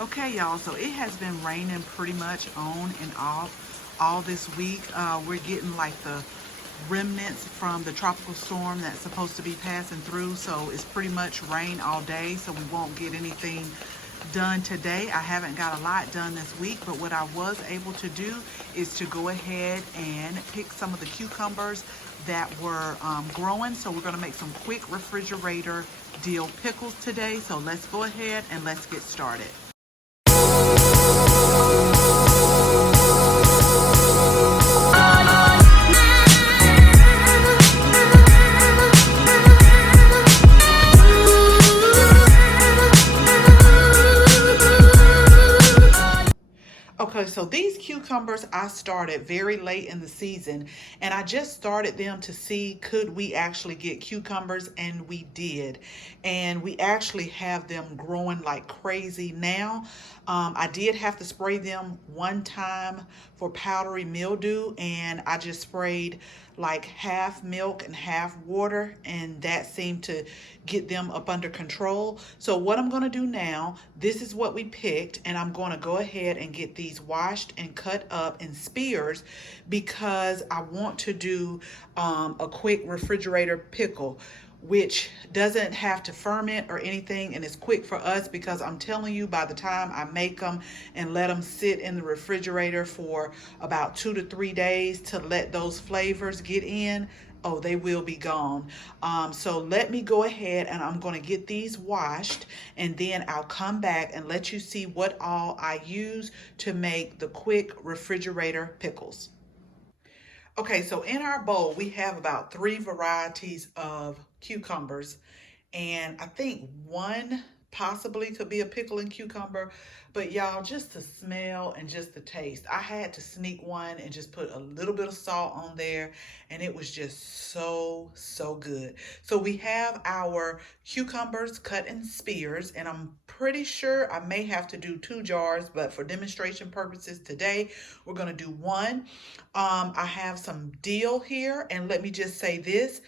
Okay, y'all, so it has been raining pretty much on and off all this week. We're getting like the remnants from the tropical storm that's supposed to be passing through, so it's pretty much rain all day, so we won't get anything done today. I haven't got a lot done this week, but what I was able to do is to go ahead and pick some of the cucumbers that were growing. So we're gonna make some quick refrigerator dill pickles today. So let's go ahead and let's get started. Okay, so these cucumbers I started very late in the season, and I just started them to see could we actually get cucumbers, and we did. And we actually have them growing like crazy now. I did have to spray them one time for powdery mildew, and I just sprayed like half milk and half water, and that seemed to get them up under control. So what I'm going to do now, this is what we picked, and I'm going to go ahead and get these washed and cut up in spears because I want to do a quick refrigerator pickle, which doesn't have to ferment or anything, and it's quick for us because I'm telling you, by the time I make them and let them sit in the refrigerator for about 2 to 3 days to let those flavors get in, oh, they will be gone. So let me go ahead and I'm going to get these washed, and then I'll come back and let you see what all I use to make the quick refrigerator pickles. Okay, so in our bowl, we have about 3 varieties of cucumbers, and I think one possibly could be a pickle and cucumber, but y'all, just the smell and just the taste, I had to sneak one and just put a little bit of salt on there, and it was just so good. So we have our cucumbers cut in spears, and I'm pretty sure I may have to do 2 jars, but for demonstration purposes today, we're gonna do 1. I have some dill here, and let me just say this.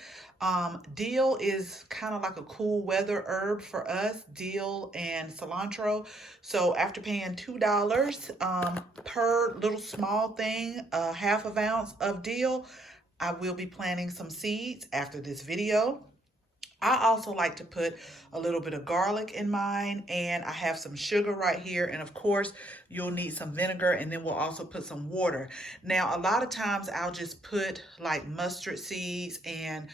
Dill is kind of like a cool weather herb for us, dill and cilantro. So after paying $2 per little small thing, half of ounce of dill, I will be planting some seeds after this video. I also like to put a little bit of garlic in mine, and I have some sugar right here, and of course you'll need some vinegar, and then we'll also put some water. Now a lot of times I'll just put like mustard seeds and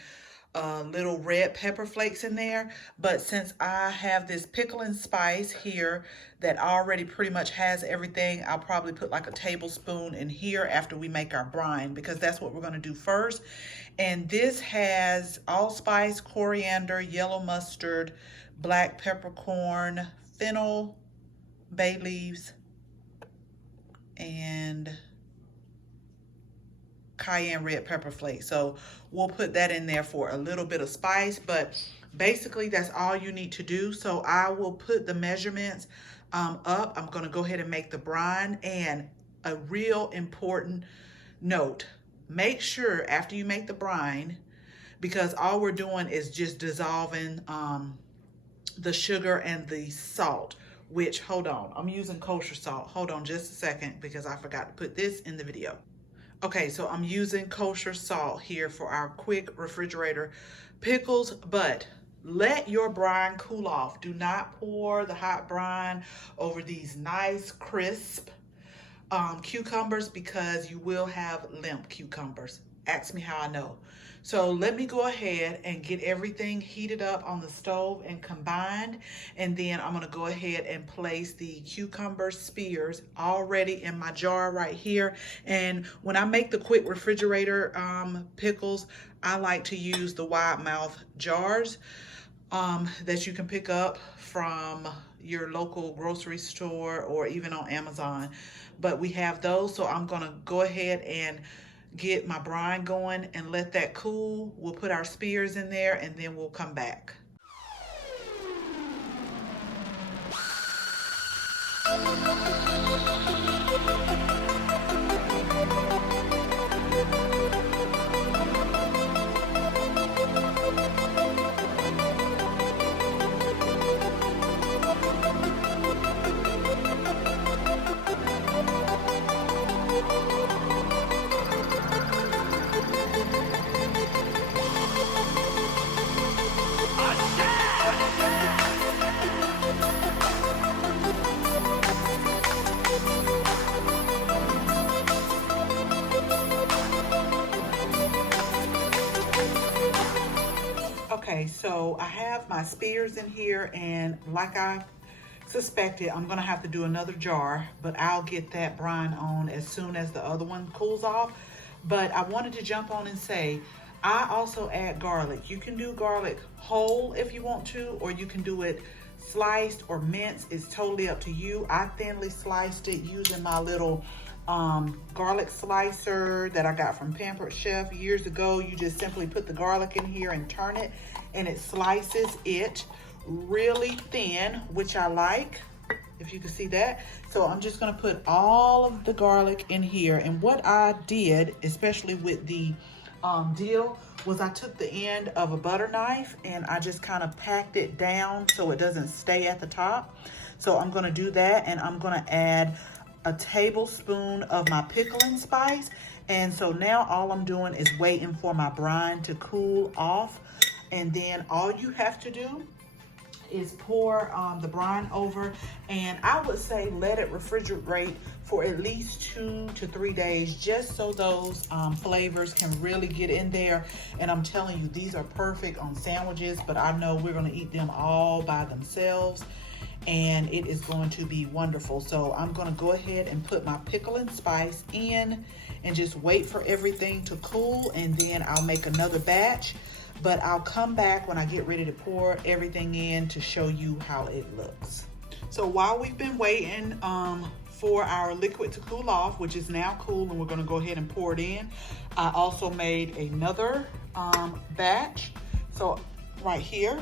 little red pepper flakes in there, but since I have this pickle and spice here that already pretty much has everything, I'll probably put like a tablespoon in here after we make our brine, because that's what we're going to do first. And this has allspice, coriander, yellow mustard, black peppercorn, fennel, bay leaves, and cayenne red pepper flakes. So we'll put that in there for a little bit of spice, but basically that's all you need to do. So I will put the measurements up. I'm going to go ahead and make the brine. And a real important note, make sure after you make the brine, because all we're doing is just dissolving the sugar and the salt, which, hold on, I'm using kosher salt. Hold on just a second because I forgot to put this in the video. Okay, so I'm using kosher salt here for our quick refrigerator pickles, but let your brine cool off. Do not pour the hot brine over these nice, crisp cucumbers, because you will have limp cucumbers. Ask me how I know. So let me go ahead and get everything heated up on the stove and combined, and then I'm gonna go ahead and place the cucumber spears already in my jar right here. And when I make the quick refrigerator pickles, I like to use the wide mouth jars that you can pick up from your local grocery store or even on Amazon. But we have those, so I'm gonna go ahead and get my brine going and let that cool. We'll put our spears in there, and then we'll come back. Okay, so I have my spears in here, and like I suspected, I'm gonna have to do another jar, but I'll get that brine on as soon as the other one cools off. But I wanted to jump on and say, I also add garlic. You can do garlic whole if you want to, or you can do it sliced or minced. It's totally up to you. I thinly sliced it using my little garlic slicer that I got from Pampered Chef years ago. You just simply put the garlic in here and turn it, and it slices it really thin, which I like, if you can see that. So I'm just gonna put all of the garlic in here. And what I did, especially with the dill, was I took the end of a butter knife and I just kind of packed it down so it doesn't stay at the top. So I'm gonna do that, and I'm gonna add a tablespoon of my pickling spice. And so now all I'm doing is waiting for my brine to cool off. And then all you have to do is pour the brine over, and I would say let it refrigerate for at least 2 to 3 days, just so those flavors can really get in there. And I'm telling you, these are perfect on sandwiches, but I know we're gonna eat them all by themselves, and it is going to be wonderful. So I'm gonna go ahead and put my pickle and spice in and just wait for everything to cool, and then I'll make another batch. But I'll come back when I get ready to pour everything in to show you how it looks. So while we've been waiting for our liquid to cool off, which is now cool, and we're gonna go ahead and pour it in, I also made another batch, so right here.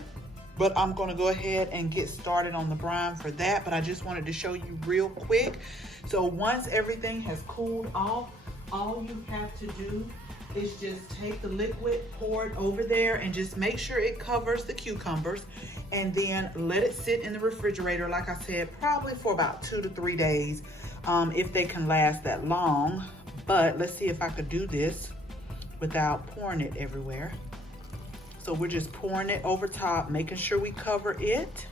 But I'm gonna go ahead and get started on the brine for that, but I just wanted to show you real quick. So once everything has cooled off, all you have to do is just take the liquid, pour it over there, and just make sure it covers the cucumbers, and then let it sit in the refrigerator, like I said, probably for about 2 to 3 days, if they can last that long. But let's see if I could do this without pouring it everywhere. So we're just pouring it over top, making sure we cover it.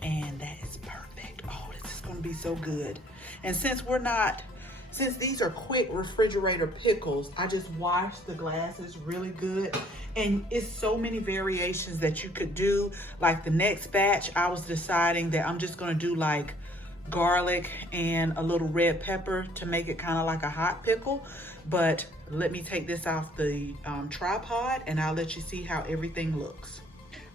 And that is perfect. Oh, this is gonna be so good. And since these are quick refrigerator pickles, I just washed the glasses really good. And it's so many variations that you could do. Like the next batch, I was deciding that I'm just gonna do like garlic and a little red pepper to make it kind of like a hot pickle. But let me take this off the tripod, and I'll let you see how everything looks.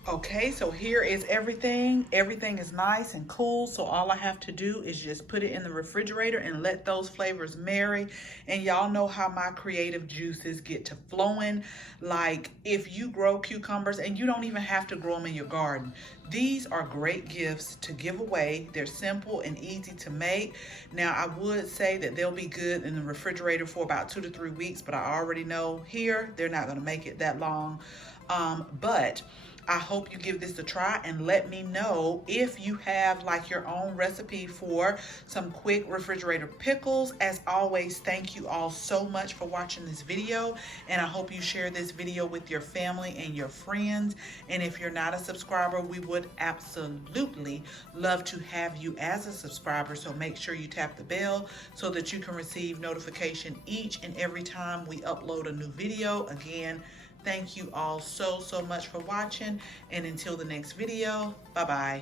Okay, so here is everything. Everything is nice and cool, so all I have to do is just put it in the refrigerator and let those flavors marry. And y'all know how my creative juices get to flowing. Like if you grow cucumbers, and you don't even have to grow them in your garden, these are great gifts to give away. They're simple and easy to make. Now, I would say that they'll be good in the refrigerator for about 2 to 3 weeks, but I already know here they're not gonna make it that long. But I hope you give this a try, and let me know if you have like your own recipe for some quick refrigerator pickles. As always, thank you all so much for watching this video, and I hope you share this video with your family and your friends. And if you're not a subscriber, we would absolutely love to have you as a subscriber. So make sure you tap the bell so that you can receive notification each and every time we upload a new video. Again, thank you all so much for watching, and until the next video, bye-bye.